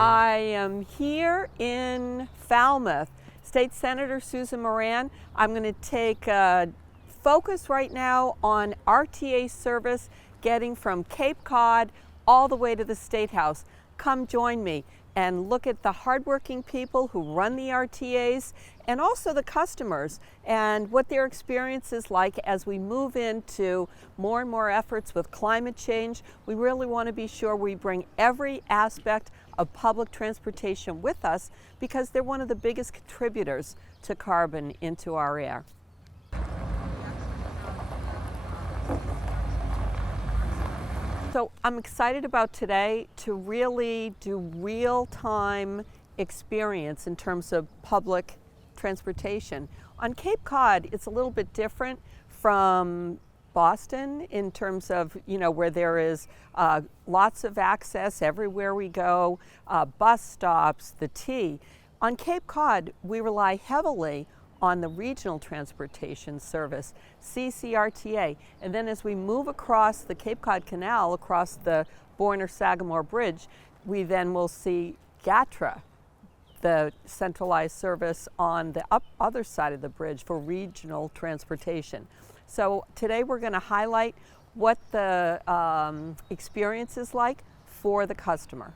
I am here in Falmouth. State Senator Susan Moran. I'm going to take focus right now on RTA service getting from Cape Cod all the way to the State House. Come join me and look at the hardworking people who run the RTAs and also the customers and what their experience is like as we move into more and more efforts with climate change. We really want to be sure we bring every aspect of public transportation with us because they're one of the biggest contributors to carbon into our air. So I'm excited about today to really do real-time experience in terms of public transportation. On Cape Cod, it's a little bit different from Boston in terms of, where there is lots of access everywhere we go, bus stops, the T. On Cape Cod, we rely heavily on the regional transportation service, CCRTA. And then as we move across the Cape Cod Canal, across the Bourne-Sagamore Bridge, we then will see GATRA, the centralized service on the other side of the bridge for regional transportation. So today we're going to highlight what the experience is like for the customer.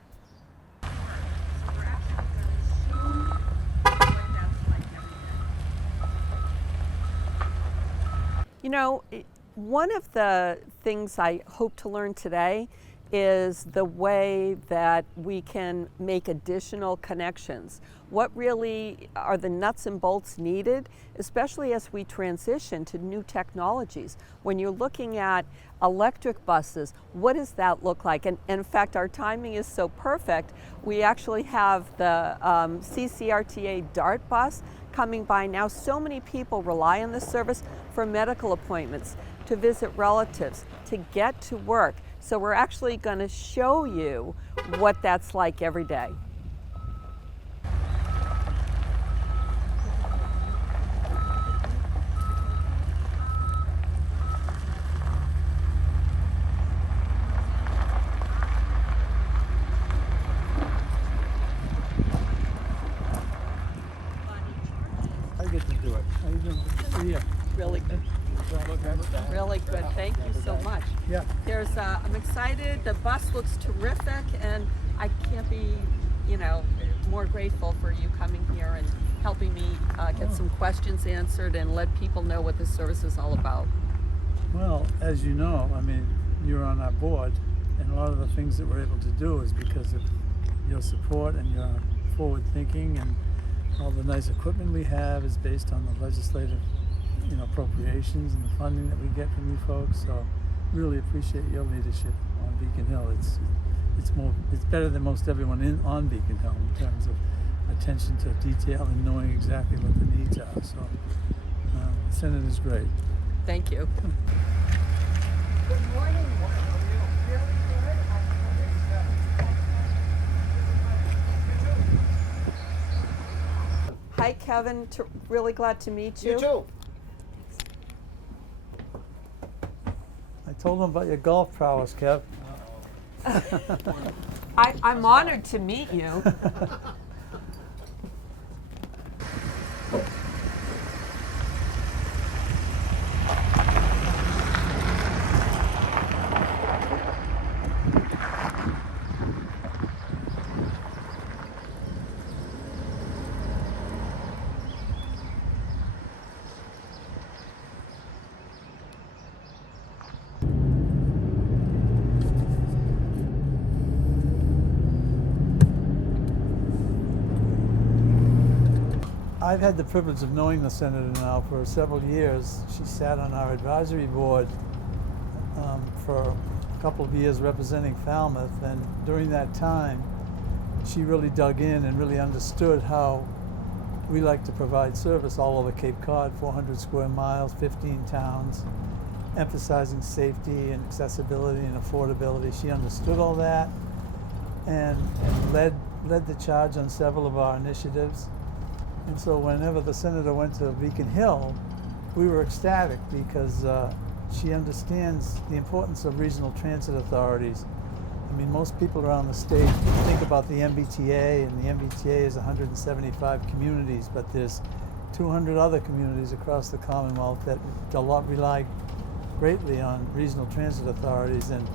One of the things I hope to learn today is the way that we can make additional connections. What really are the nuts and bolts needed, especially as we transition to new technologies? When you're looking at electric buses, what does that look like? And in fact, our timing is so perfect. We actually have the CCRTA DART bus coming by now. So many people rely on this service for medical appointments, to visit relatives, to get to work. So we're actually going to show you what that's like every day. I get to do it. How you doing? Yeah. Really good. Really good. Thank you so much. Yeah. I'm excited. The bus looks terrific, and I can't be, more grateful for you coming here and helping me get some questions answered and let people know what this service is all about. Well, as you know, you're on our board, and a lot of the things that we're able to do is because of your support and your forward thinking, and all the nice equipment we have is based on the legislative appropriations and the funding that we get from you folks. So really appreciate your leadership on Beacon Hill. It's better than most everyone on Beacon Hill in terms of attention to detail and knowing exactly what the needs are. So the Senate is great. Thank you. Good morning. Hi, Kevin. Really glad to meet you. You too. I told them about your golf prowess, Kev. I'm honored to meet you. I've had the privilege of knowing the Senator now for several years. She sat on our advisory board for a couple of years representing Falmouth, and during that time she really dug in and really understood how we like to provide service all over Cape Cod, 400 square miles, 15 towns, emphasizing safety and accessibility and affordability. She understood all that and led the charge on several of our initiatives. And so whenever the Senator went to Beacon Hill, we were ecstatic because she understands the importance of regional transit authorities I mean, most people around the state think about the MBTA, and the MBTA is 175 communities, but there's 200 other communities across the Commonwealth that rely greatly on regional transit authorities. And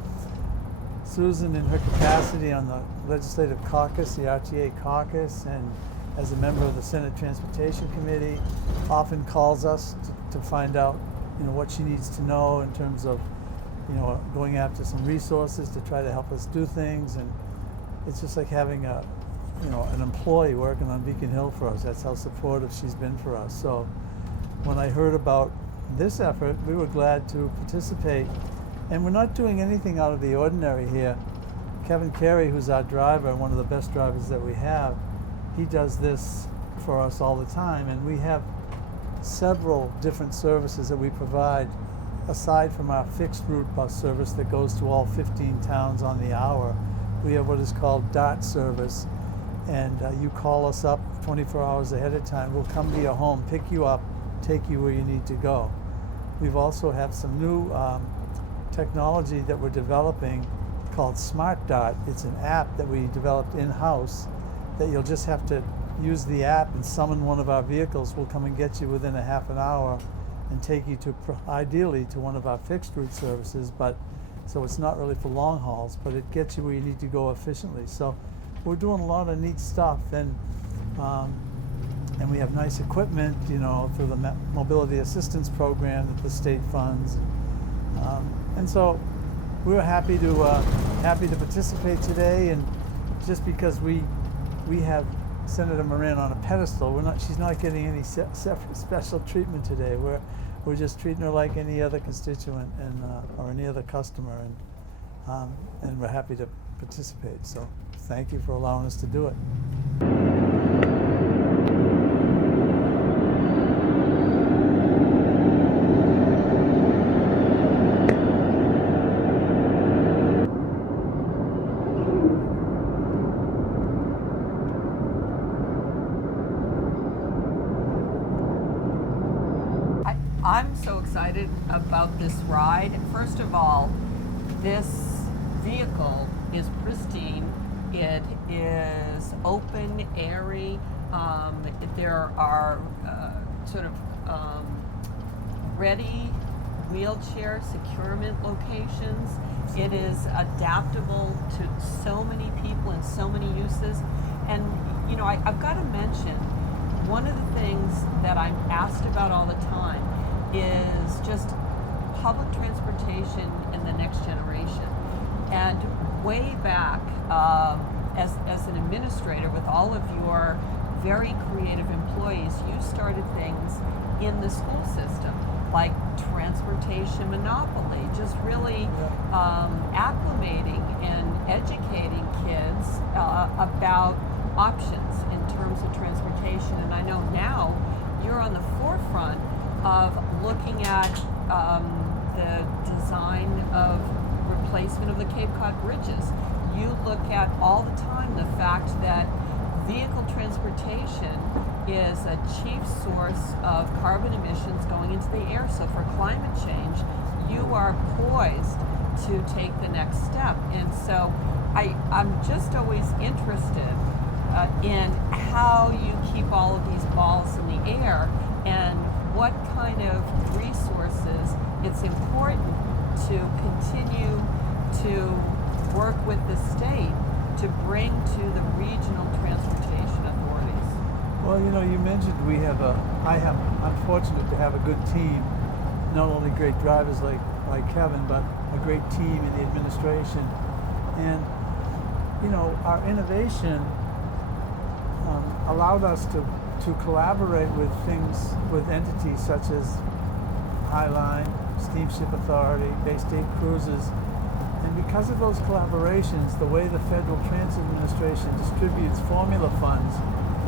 Susan, in her capacity on the legislative caucus, the RTA caucus, and as a member of the Senate Transportation Committee, often calls us to find out, what she needs to know in terms of, going after some resources to try to help us do things. And it's just like having an employee working on Beacon Hill for us. That's how supportive she's been for us. So when I heard about this effort, we were glad to participate. And we're not doing anything out of the ordinary here. Kevin Carey, who's our driver, one of the best drivers that we have, he does this for us all the time. And we have several different services that we provide aside from our fixed route bus service that goes to all 15 towns on the hour. We have what is called DART service, and you call us up 24 hours ahead of time. We'll come to your home, pick you up, take you where you need to go. We've also have some new technology that we're developing called Smart Dart. It's an app that we developed in-house that you'll just have to use the app and summon one of our vehicles. We'll come and get you within a half an hour and take you to, ideally, to one of our fixed route services, so it's not really for long hauls, but it gets you where you need to go efficiently. So we're doing a lot of neat stuff, and we have nice equipment, through the Mobility Assistance Program that the state funds. And so we were happy to participate today, and just because we have Senator Moran on a pedestal, she's not getting any special treatment today. We're just treating her like any other constituent or any other customer, and we're happy to participate. So thank you for allowing us to do it. I'm so excited about this ride. First of all, this vehicle is pristine. It is open, airy. There are ready wheelchair securement locations. It is adaptable to so many people and so many uses. And I've got to mention, one of the things that I'm asked about all the time is just public transportation in the next generation. And way back, as an administrator with all of your very creative employees, you started things in the school system, like transportation monopoly, just really acclimating and educating kids about options in terms of transportation. And I know now you're on the forefront of looking at the design of replacement of the Cape Cod bridges. You look at all the time the fact that vehicle transportation is a chief source of carbon emissions going into the air. So for climate change, you are poised to take the next step. And so I'm just always interested in how you keep all of these balls in the air and what kind of resources it's important to continue to work with the state to bring to the regional transportation authorities. Well, you mentioned I'm fortunate to have a good team, not only great drivers like Kevin, but a great team in the administration. And, our innovation allowed us to collaborate with entities such as Highline, Steamship Authority, Bay State Cruises. And because of those collaborations, the way the Federal Transit Administration distributes formula funds,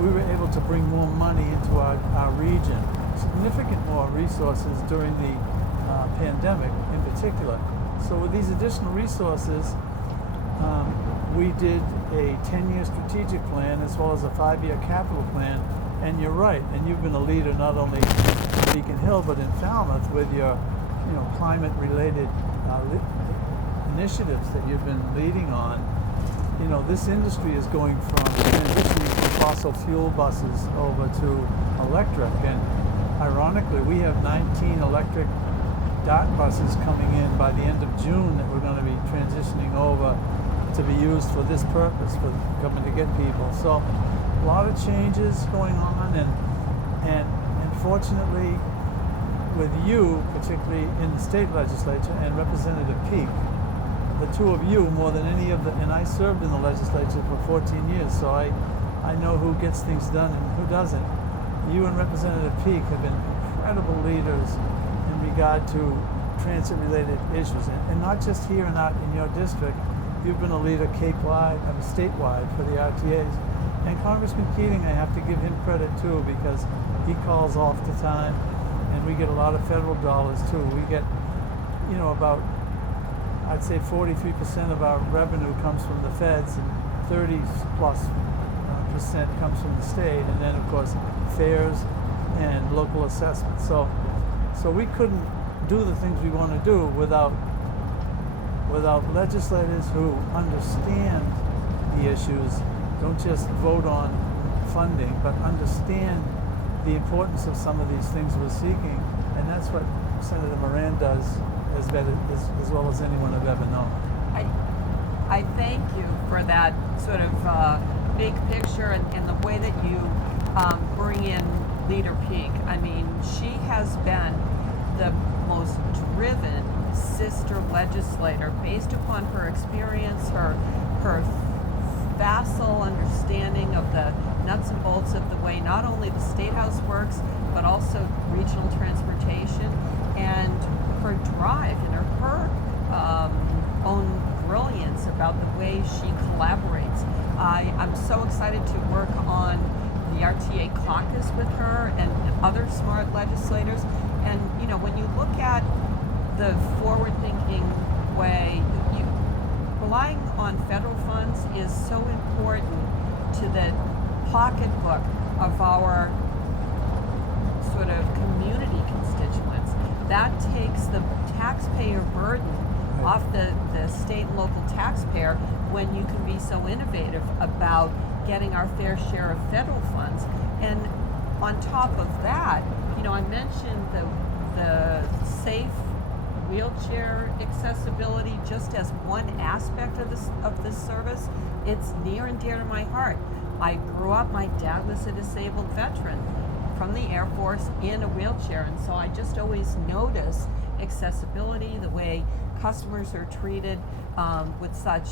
we were able to bring more money into our region, significant more resources during the pandemic in particular. So with these additional resources, we did a 10-year strategic plan as well as a 5-year capital plan. And you're right, and you've been a leader not only in Beacon Hill but in Falmouth with your climate-related initiatives that you've been leading on. You know, this industry is going from transitioning from fossil fuel buses over to electric, and ironically, we have 19 electric DOT buses coming in by the end of June that we're going to be transitioning over to be used for this purpose, for coming to get people. So a lot of changes going on, and fortunately with you, particularly in the state legislature, and Representative Peake, the two of you more than any of the, and I served in the legislature for 14 years, so I know who gets things done and who doesn't. You and Representative Peake have been incredible leaders in regard to transit-related issues, and not just here and out in your district. You've been a leader Cape-wide, statewide for the RTAs. And Congressman Keating, I have to give him credit too, because he calls off the time, and we get a lot of federal dollars too. We get, you know, about, I'd say 43% of our revenue comes from the feds, and 30+% comes from the state, and then of course fares and local assessments. So we couldn't do the things we want to do without legislators who understand the issues, don't just vote on funding, but understand the importance of some of these things we're seeking. And that's what Senator Moran does as well as anyone I've ever known. I thank you for that sort of big picture and the way that you bring in Leader Peake. I mean, she has been the most driven sister legislator based upon her experience, her facile understanding of the nuts and bolts of the way not only the State House works, but also regional transportation, and her drive and her own brilliance about the way she collaborates. I'm so excited to work on the RTA caucus with her and other smart legislators. And you know, when you look at the forward-thinking way, relying on federal funds is so important to the pocketbook of our sort of community constituents. That takes the taxpayer burden off the state and local taxpayer when you can be so innovative about getting our fair share of federal funds. And on top of that, you know, I mentioned the safe wheelchair accessibility just as one aspect of this service. It's near and dear to my heart. I grew up, my dad was a disabled veteran from the Air Force in a wheelchair, and so I just always notice accessibility, the way customers are treated with such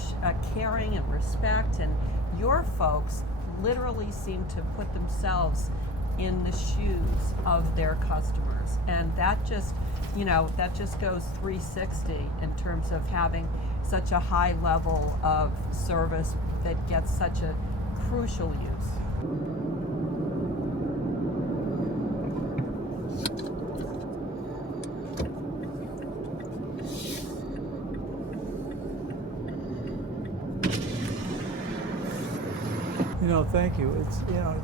caring and respect, and your folks literally seem to put themselves in the shoes of their customers, and that just, you know, that just goes 360 in terms of having such a high level of service that gets such a crucial use. You know, thank you. It's, you know,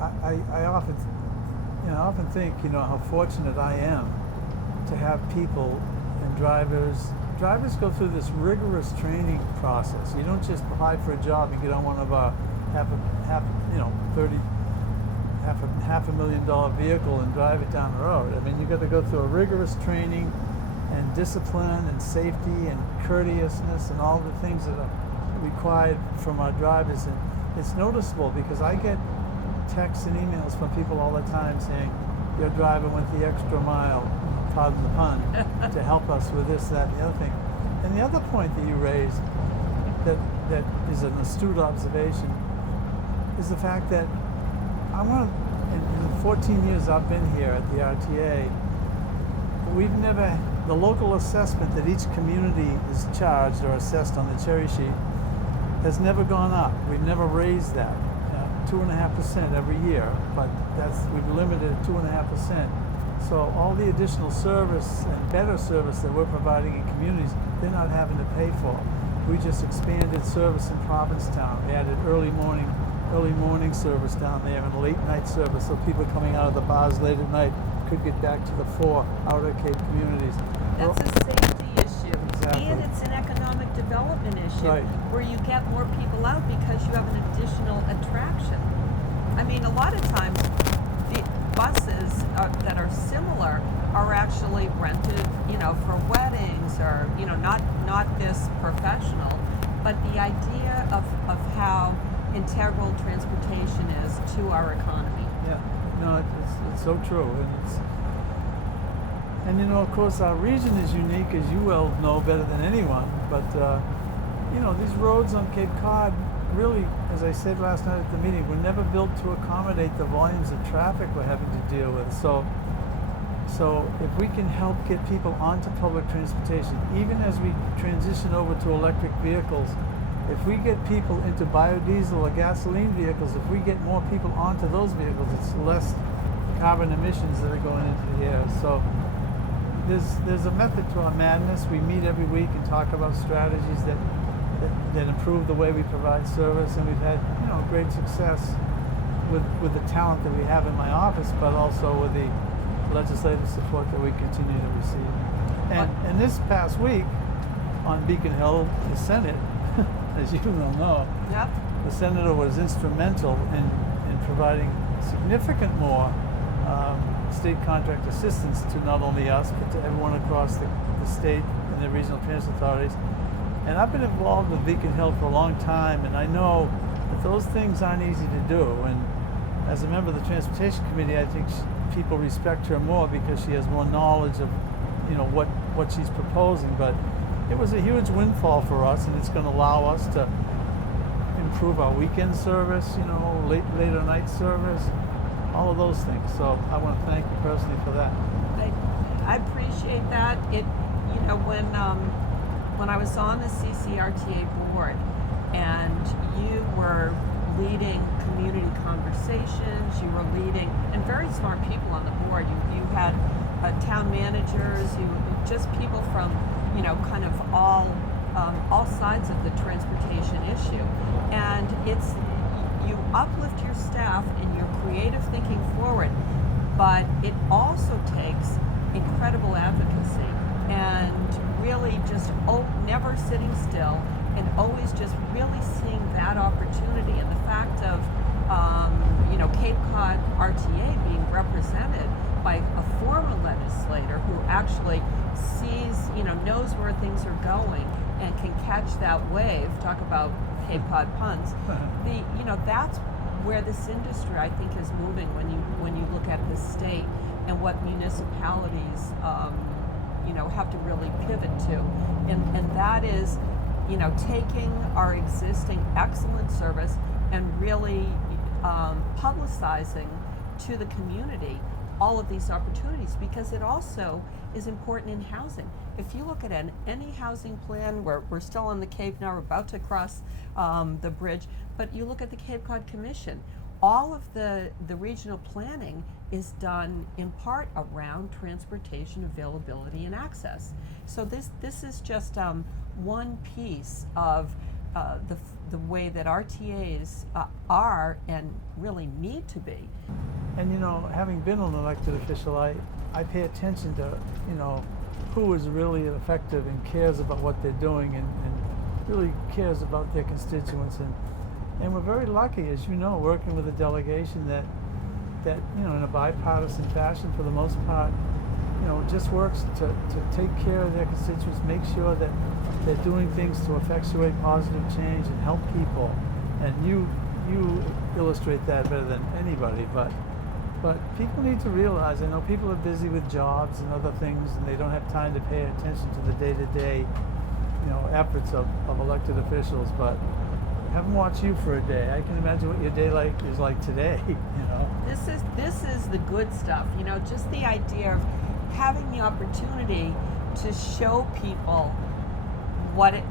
I often, you know, I often think, you know, how fortunate I am to have people and drivers go through this rigorous training process. You don't just apply for a job and get on one of our half a $500,000 vehicle and drive it down the road. I mean, you got to go through a rigorous training and discipline and safety and courteousness and all the things that are required from our drivers. And it's noticeable because I get texts and emails from people all the time saying, your driver went the extra mile, pardon the pun, to help us with this, that, and the other thing. And the other point that you raised that is an astute observation is the fact that in the 14 years I've been here at the RTA, we've never, the local assessment that each community is charged or assessed on the cherry sheet has never gone up. We've never raised that. 2.5% every year, but we've limited it 2.5%. So all the additional service and better service that we're providing in communities, they're not having to pay for. We just expanded service in Provincetown. We added early morning service down there and late night service, so people coming out of the bars late at night could get back to the 4 outer Cape communities. That's a safety issue. Exactly. And it's an economic development issue Right. where you get more people out because you have an additional attraction. I mean, a lot of times the buses that are similar are actually rented, for weddings or, not this professional, but the idea of how integral transportation is to our economy. Yeah, no, it's so true, and of course, our region is unique, as you well know better than anyone. But these roads on Cape Cod, really, as I said last night at the meeting, were never built to accommodate the volumes of traffic we're having to deal with. So if we can help get people onto public transportation, even as we transition over to electric vehicles, if we get people into biodiesel or gasoline vehicles, if we get more people onto those vehicles, it's less carbon emissions that are going into the air. So there's a method to our madness. We meet every week and talk about strategies that improve the way we provide service, and we've had great success with the talent that we have in my office, but also with the legislative support that we continue to receive. And this past week on Beacon Hill, the Senate, as you well know, Yep. the senator was instrumental in providing significant more state contract assistance to not only us, but to everyone across the state and the regional transit authorities. And I've been involved with Beacon Hill for a long time, and I know that those things aren't easy to do. And as a member of the Transportation Committee, I think people respect her more because she has more knowledge of, what she's proposing. But it was a huge windfall for us, and it's going to allow us to improve our weekend service, later night service, all of those things. So I want to thank you personally for that. I appreciate that. When I was on the CCRTA board and you were leading community conversations, you were leading, and very smart people on the board. You had town managers, just people from, kind of all sides of the transportation issue. And you uplift your staff and your creative thinking forward, but it also takes incredible advocacy and really just never sitting still and always just really seeing that opportunity. And the fact of Cape Cod RTA being represented by a former legislator who actually sees, knows where things are going and can catch that wave. Talk about Cape Cod puns. That's where this industry, I think, is moving when you look at the state and what municipalities have to really pivot to, and that is taking our existing excellent service and really publicizing to the community all of these opportunities, because it also is important in housing. If you look at any housing plan, we're still on the Cape now, we're about to cross the bridge, but you look at the Cape Cod Commission, all of the regional planning is done in part around transportation availability and access. So this is just one piece of the way that RTAs are and really need to be. And having been an elected official, I pay attention to who is really effective and cares about what they're doing and really cares about their constituents. And we're very lucky, as you know, working with a delegation that in a bipartisan fashion, for the most part, just works to take care of their constituents, make sure that they're doing things to effectuate positive change and help people. And you illustrate that better than anybody. But people need to realize, I know people are busy with jobs and other things, and they don't have time to pay attention to the day-to-day, efforts of elected officials. But have them watch you for a day. I can imagine what your day is like today. This is the good stuff. Just the idea of having the opportunity to show people what it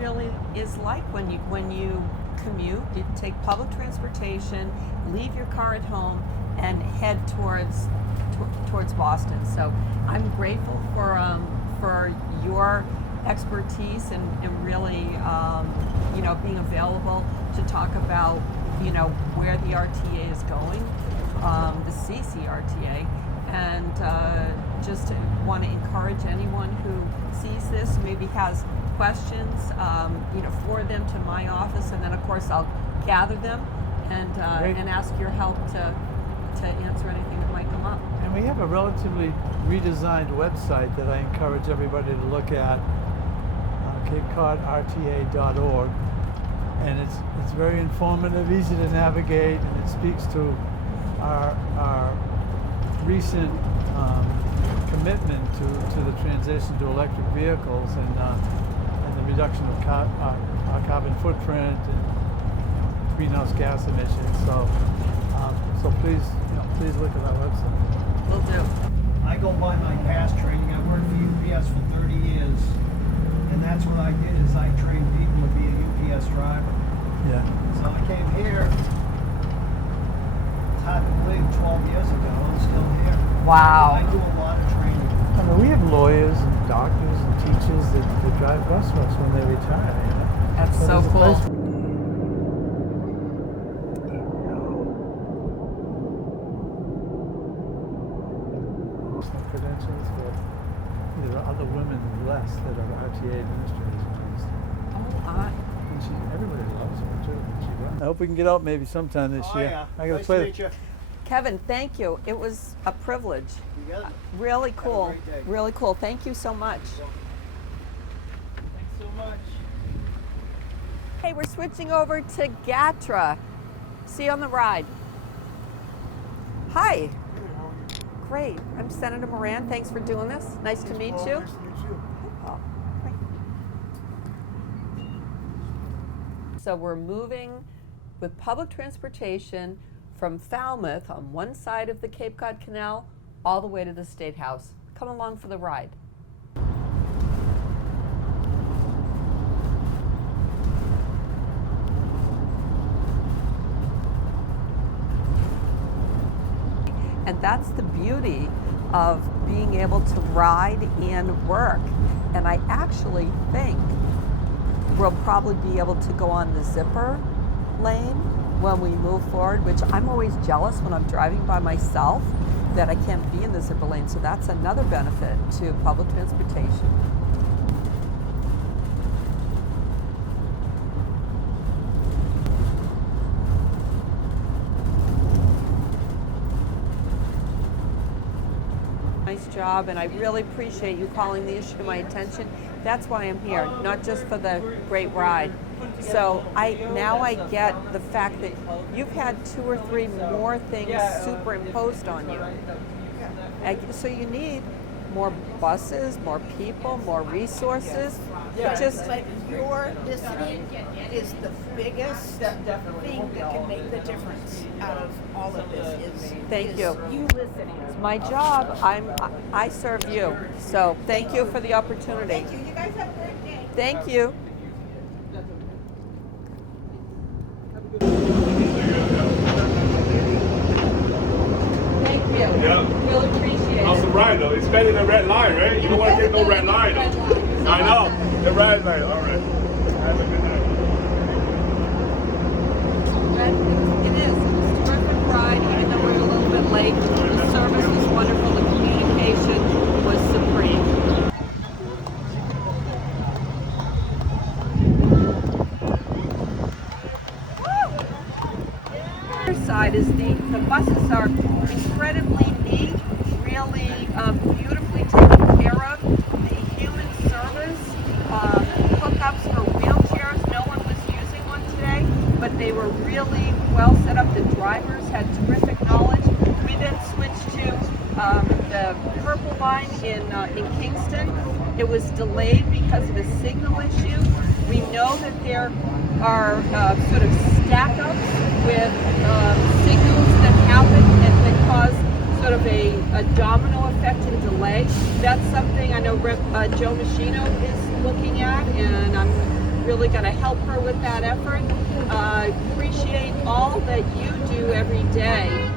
really is like when you commute. You take public transportation, leave your car at home, and head towards Boston. So I'm grateful for your expertise and really being available to talk about where the RTA is going, the CCRTA, and just want to encourage anyone who sees this, maybe has questions, for them to my office, and then of course I'll gather them and ask your help to answer anything that might come up. And we have a relatively redesigned website that I encourage everybody to look at, CCRTA.org. And it's very informative, easy to navigate, and it speaks to our recent commitment to the transition to electric vehicles and the reduction of our carbon footprint and greenhouse gas emissions. So please look at our website. Will do. I go by my past training. I worked for UPS for 30 years, and that's what I did. Is I trained people to be a UPS driver. Yeah. So I came here. It's hard to believe 12 years ago. I'm still here. Wow. I do a lot of training. I mean, we have lawyers and doctors and teachers that drive bus routes when they retire. That's so there's a cool. place- Credentials, but there are other women less that are RTA administrators. And everybody loves her too. I hope we can get out maybe sometime this year. Yeah. I gotta Nice play. to meet you. Kevin, thank you. It was a privilege. You got it. Really cool. great day. Really cool. Thank you so much. Thanks so much. Hey, we're switching over to GATRA. See you on the ride. Hi. Great. I'm Senator Moran. Thanks for doing this. Nice to meet you. Nice to meet you. Hi, Paul. Hi. So we're moving with public transportation from Falmouth on one side of the Cape Cod Canal all the way to the State House. Come along for the ride. And that's the beauty of being able to ride and work. And I actually think we'll probably be able to go on the zipper lane when we move forward, which I'm always jealous when I'm driving by myself that I can't be in the zipper lane. So that's another benefit to public transportation. Nice job, and I really appreciate you calling the issue to my attention. That's why I'm here, not just for the great ride. So now I get the fact that you've had 2 or 3 more things superimposed on you. So you need more buses, more people, more resources. But your listening is the biggest thing that can make the difference out of all of this. Thank you. You listening. It's my job. I serve you. So thank you for the opportunity. Thank you. You guys have a great day. Thank you. Thank you. Yeah. Really appreciate How's the it. ride though? It's better than red line, right? You don't want to get no red line though. I know. The red line. All right. Have a good night. It is. It's a terrific ride, even though we're a little bit late. The service was wonderful. The communication was supreme. The other side is the buses are incredibly neat, really beautifully taken care of. The human service, hookups for wheelchairs. No one was using one today, but they were really well set up. The drivers had terrific knowledge. We then switched to the Purple Line in Kingston. It was delayed because of a signal issue. We know that there are sort of stack-ups with signals that happen and that cause sort of a domino effect and delay. That's something I know Rep. Joe Machino is looking at, and I'm really going to help her with that effort. Appreciate all that you do every day.